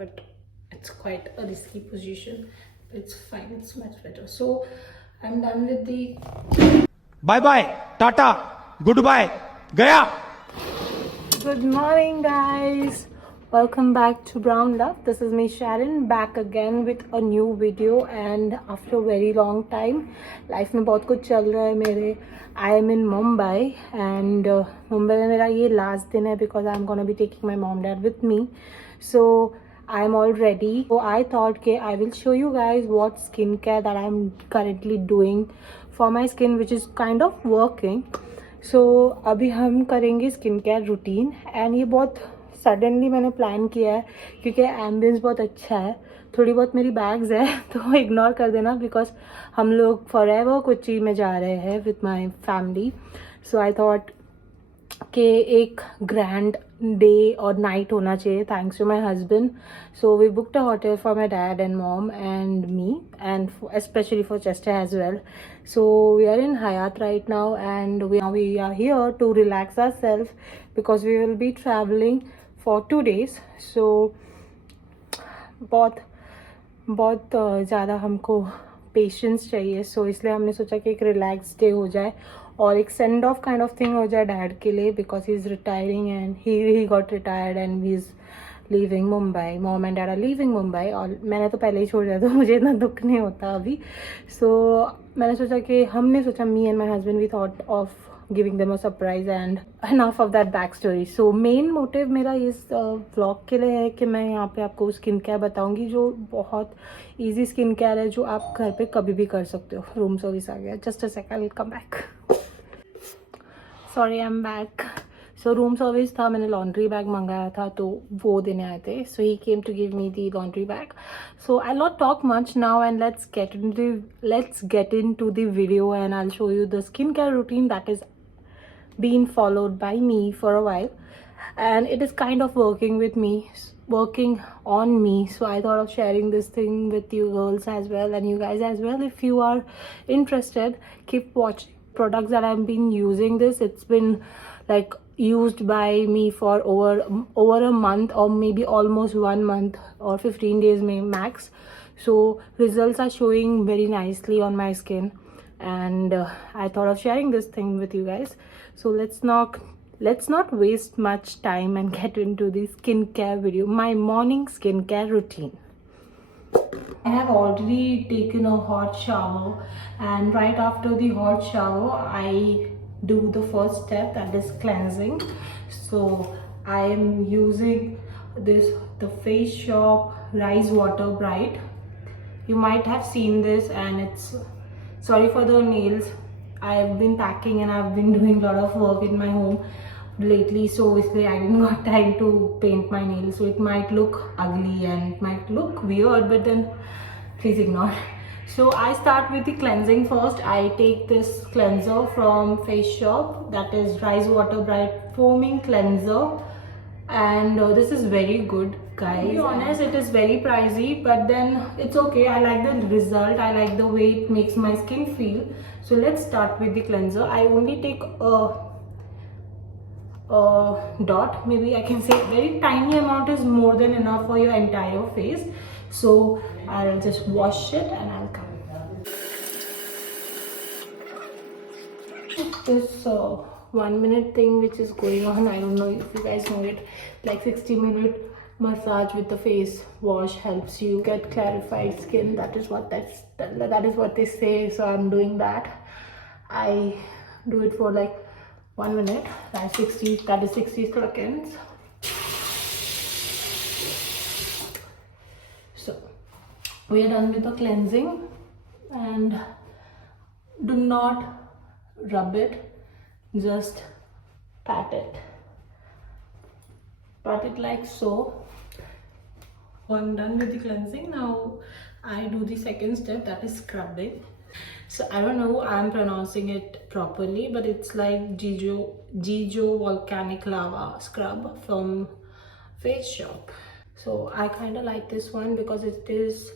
but it's quite a risky position. It's fine, it's much better. So I'm done with the bye bye tata goodbye गया. Good morning, guys. Welcome back to Brown Love. This is me, Sharon, back again with a new video. And after a very long time, life में बहुत कुछ चल रहा है मेरे. I am in Mumbai, and Mumbai में मेरा ये last दिन है because I'm gonna be taking my mom dad with me. So I'm all ready. So I thought okay, I will show you guys what skincare that I'm currently doing for my skin, which is kind of working. सो अभी हम करेंगे skin care routine. And ये बहुत suddenly मैंने plan किया है क्योंकि ambience बहुत अच्छा है. थोड़ी बहुत मेरी बैग्स है तो इग्नोर कर देना बिकॉज हम लोग फॉरएवर कोची में जा रहे हैं with my family. So I thought कि एक ग्रैंड डे और नाइट होना चाहिए thanks to my husband. So we booked a hotel for my dad and mom and me and especially for Chester as well. So we are in Hyatt right now, and we are here to relax ourselves because we will be traveling for 2 days. So बहुत बहुत ज़्यादा हमको patience चाहिए. सो इसलिए हमने सोचा कि एक रिलैक्स डे हो जाए और एक send off kind of thing हो जाए डैड के लिए because he is retiring and he got retired and he is leaving Mumbai. Mom and dad are leaving Mumbai. और मैंने तो पहले ही छोड़ दिया तो मुझे इतना दुख नहीं होता अभी. सो मैंने सोचा कि हमने सोचा me and my husband we thought of giving them a surprise and enough of that back story. So main motive मेरा इस व्लॉग के लिए है कि मैं यहाँ पे आपको स्किन केयर बताऊँगी जो बहुत ईजी स्किन केयर है जो आप घर पे कभी भी कर सकते हो. रूम सर्विस आ गया. Just a second, I will come back. Sorry, I am back. So room service था, मैंने लॉन्ड्री बैग मंगाया था तो वो देने आए थे. So he came to give me the laundry bag. So I not talk much now and let's get into the video and I will show you the skin care routine that is been followed by me for a while, and it is kind of working on me. So I thought of sharing this thing with you girls as well and you guys as well. If you are interested, keep watching products that I've been using. It's been like used by me for over a month or maybe almost 1 month or 15 days max. So results are showing very nicely on my skin, and I thought of sharing this thing with you guys. So let's not waste much time and get into the skincare video. My morning skincare routine. I have already taken a hot shower, and right after the hot shower I do the first step, that is cleansing. So I am using the Face Shop Rise Water Bright. You might have seen this, and it's sorry for the nails. I've been packing and I've been doing a lot of work in my home lately, so obviously I didn't got time to paint my nails, so it might look ugly and it might look weird, but then please ignore. So I start with the cleansing first. I take this cleanser from Face Shop, that is Rise Water Bright Foaming Cleanser, and this is very good, guys. To be honest, it is very pricey, but then it's okay. I like the result. I like the way it makes my skin feel. So let's start with the cleanser. I only take a dot, maybe I can say very tiny amount is more than enough for your entire face. So I'll just wash it and I'll come. This 1 minute thing which is going on, I don't know if you guys know it, like 60-minute massage with the face wash helps you get clarified skin. That is what they say. So I'm doing that. I do it for like 1 minute. That is 60 seconds. So we are done with the cleansing, and do not rub it, just pat it like so. I'm done with the cleansing. Now I do the second step, that is scrubbing. So I don't know I'm pronouncing it properly, but it's like Jijo Volcanic Lava Scrub from Face Shop. So I kind of like this one because it is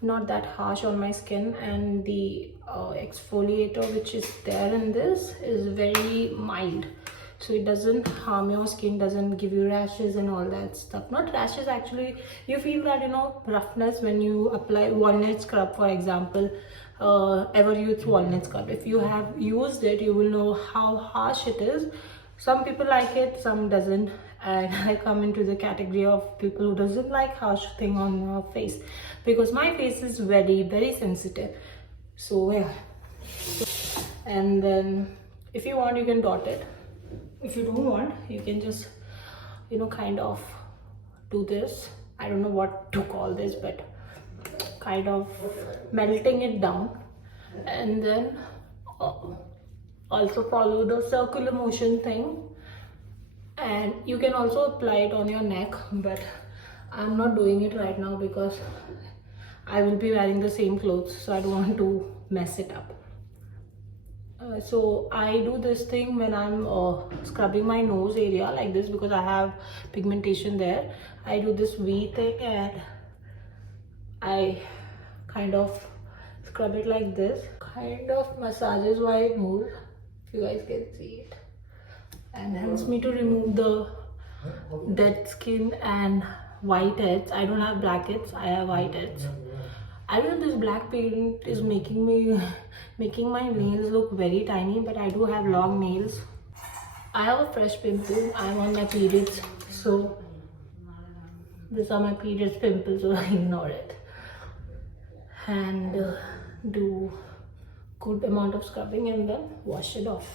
not that harsh on my skin, and the exfoliator which is there in this is very mild. so it doesn't harm your skin, doesn't give you rashes and all that stuff. Not rashes actually, you feel that, you know, roughness when you apply walnut scrub, for example. Ever used walnut scrub? If you have used it, you will know how harsh it is. Some people like it, some doesn't, and I come into the category of people who doesn't like harsh thing on your face, because my face is very sensitive. So yeah, and then if you want, you can dot it. If you don't want, you can just, you know, kind of do this. I don't know what to call this, but kind of melting it down, and then also follow the circular motion thing. And you can also apply it on your neck, but I'm not doing it right now because I will be wearing the same clothes, so I don't want to mess it up. So I do this thing when I'm scrubbing my nose area like this, because I have pigmentation there. I do this V thing and I kind of scrub it like this, kind of massages my nose, if you guys can see it, and helps me to remove the dead skin and whiteheads. I don't have blackheads, I have whiteheads. I don't know, this black paint is making my nails look very tiny, but I do have long nails. I have a fresh pimple. I'm on my periods, so these are my periods pimples, so I ignore it. And do good amount of scrubbing and then wash it off.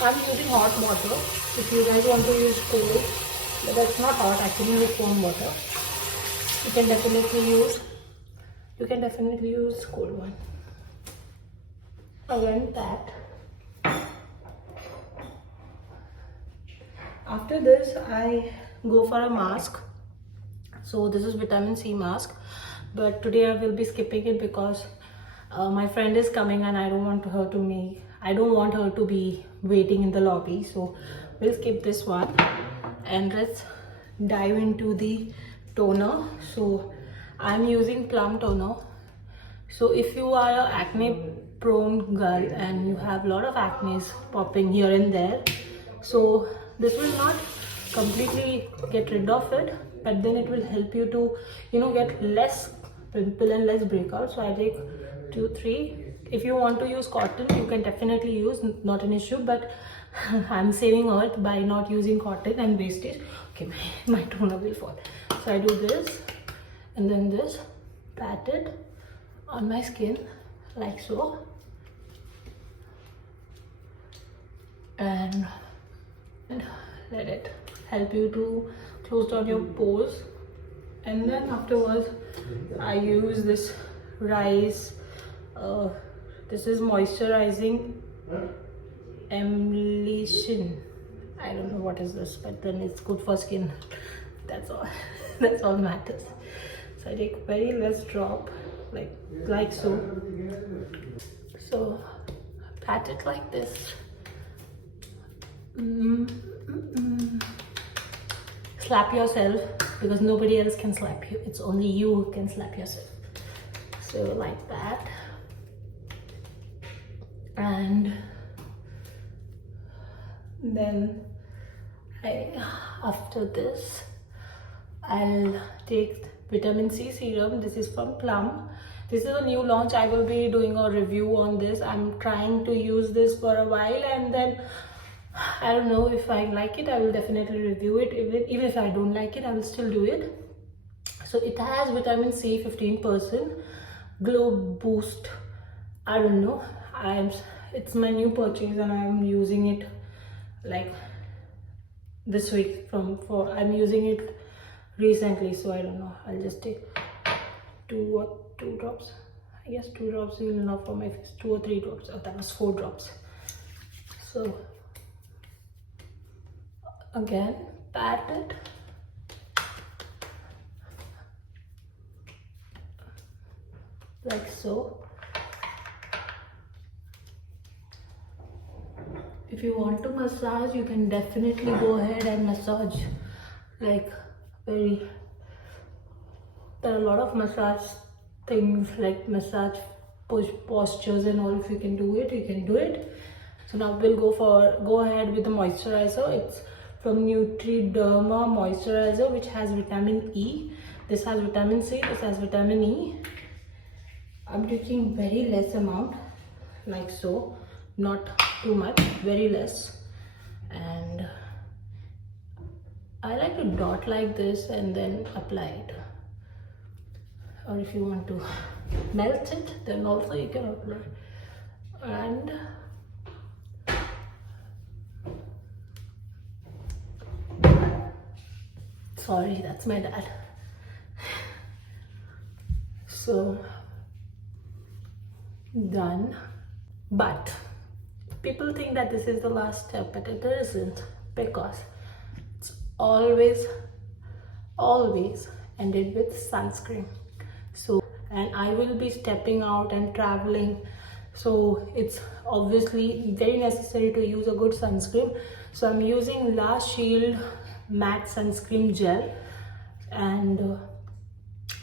I'm using hot water. If you guys want to use cold, but that's not hot, actually it's warm water. You can definitely use cold one. Again, that. After this, I go for a mask. So this is vitamin C mask, but today I will be skipping it because my friend is coming and I don't want her to be waiting in the lobby. So we'll skip this one and let's dive into the toner. So I'm using Plum toner. So if you are an acne prone girl and you have a lot of acne popping here and there, so this will not completely get rid of it, but then it will help you to, you know, get less pimple and less breakout. So I take 2-3. If you want to use cotton, you can definitely use, not an issue, but I'm saving earth by not using cotton and wastage. Okay, my toner will fall. So I do this and then this, pat it on my skin like so, and let it help you to close down your pores. And then afterwards I use this rice, this is moisturizing emulsion. I don't know what is this, but then it's good for skin. That's all. That's all matters. So I take very less drop, like so. So pat it like this. Slap yourself, because nobody else can slap you. It's only you who can slap yourself. So like that. And then after this, I'll take vitamin C serum. This is from Plum. This is a new launch. I will be doing a review on this. I'm trying to use this for a while, and then I don't know, if I like it, I will definitely review it. Even if I don't like it, I will still do it. So it has vitamin C 15%, glow boost. I don't know, it's my new purchase and I'm using it like this week. I'm using it recently, so I don't know. I'll just take two drops. I guess 2 drops is enough for my face. 2 or 3 drops. Oh, that was 4 drops. So again, pat it. Like so. If you want to massage, you can definitely go ahead and massage. Like there are a lot of massage things, like massage postures and all. If you can do it, you can do it. So now we'll go ahead with the moisturizer. It's from Nutriderma moisturizer, which has vitamin E. This has vitamin C, this has vitamin E. I'm taking very less amount, like so, not too much, very less. And I like to dot like this and then apply it. Or if you want to melt it, then also you can apply. And sorry, that's my dad. So done. But people think that this is the last step, but it isn't, because it's always ended with sunscreen. So, and I will be stepping out and traveling, so it's obviously very necessary to use a good sunscreen. So I'm using La Shield matte sunscreen gel, and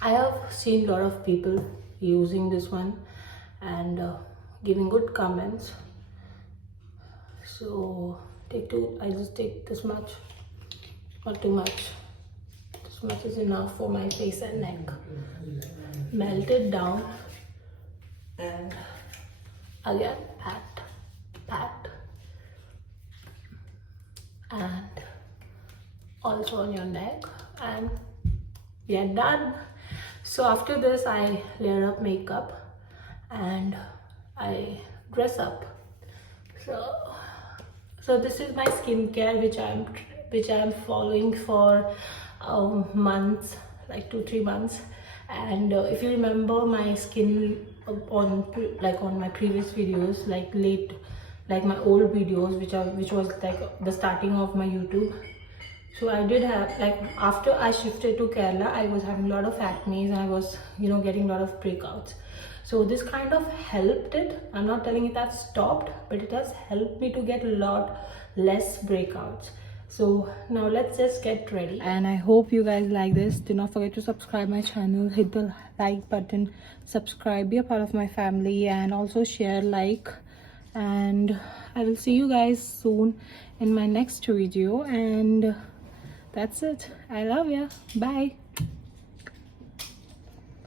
I have seen a lot of people using this one and giving good comments. So I just take this much, not too much. This much is enough for my face and neck. Melt it down and again pat, and also on your neck, and we are done. So after this I layer up makeup and I dress up. So this is my skincare which I'm following for months, like 2-3 months. And if you remember my skin on my previous videos, like my old videos, which was like the starting of my YouTube. So I did have, like, after I shifted to Kerala, I was having a lot of acne and I was, getting a lot of breakouts. So this kind of helped it. I'm not telling it that stopped, but it has helped me to get a lot less breakouts. So now let's just get ready. And I hope you guys like this. Do not forget to subscribe my channel, hit the like button, subscribe, be a part of my family, and also share, like. And I will see you guys soon in my next video. And that's it. I love ya. Bye.